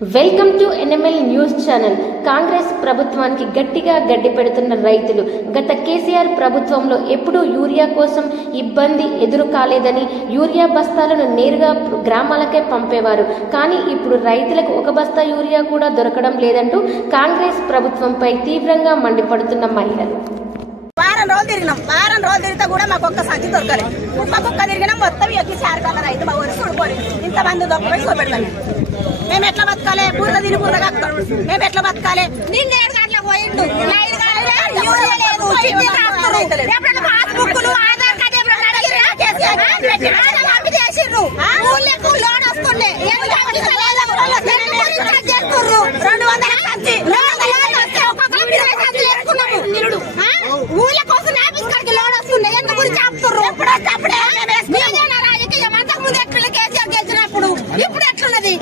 Welcome to NML news channel. Congress ప్రభుత్వానికి గట్టిగా గడ్డి పెడుతున్న రైతులు గత కేసీఆర్ ప్రభుత్వంలో ఎప్పుడూ యూరియా కోసం ఇబ్బంది ఎదురు కాలేదని, యూరియా బస్తాలను నేరుగా గ్రామాలకే పంపేవారు. కానీ ఇప్పుడు రైతులకు ఒక బస్తా యూరియా కూడా దొరకడం లేదంటూ కాంగ్రెస్ ప్రభుత్వంపై తీవ్రంగా మండిపడుతున్న మహిళలు. వారం రోజులు తిరిగితే కూడా మాకు ఒక్క సంచి దొరకలేదు. కుక్క తిరిగినాం మొత్తం ఎక్కి చారకాల రైతు మా ఊరు చూడుకోని ఇంతమంది దొక్కపోయి చూపెడతాం. మేము ఎట్లా బతకాలి? బుర్ర తిని బుర్ర కక్తాం. మేము ఎట్లా బతకాలి? నిన్న 7 గంటలకు పోయిండు, పాస్బుక్లు ఆధార్ కార్డు చేసిండ్రు. లోన్ వస్తుండే 200 సంచి ఊళ్ళ కోసం ఆఫీస్కి లోన్ వస్తుండే ఎందుకు గురించి ఆపుతుర్రు? రాజకీయం అంతకు ముందు ఎట్లా కేసీఆర్ గెలిచినప్పుడు ఇప్పుడు ఎట్లున్నది?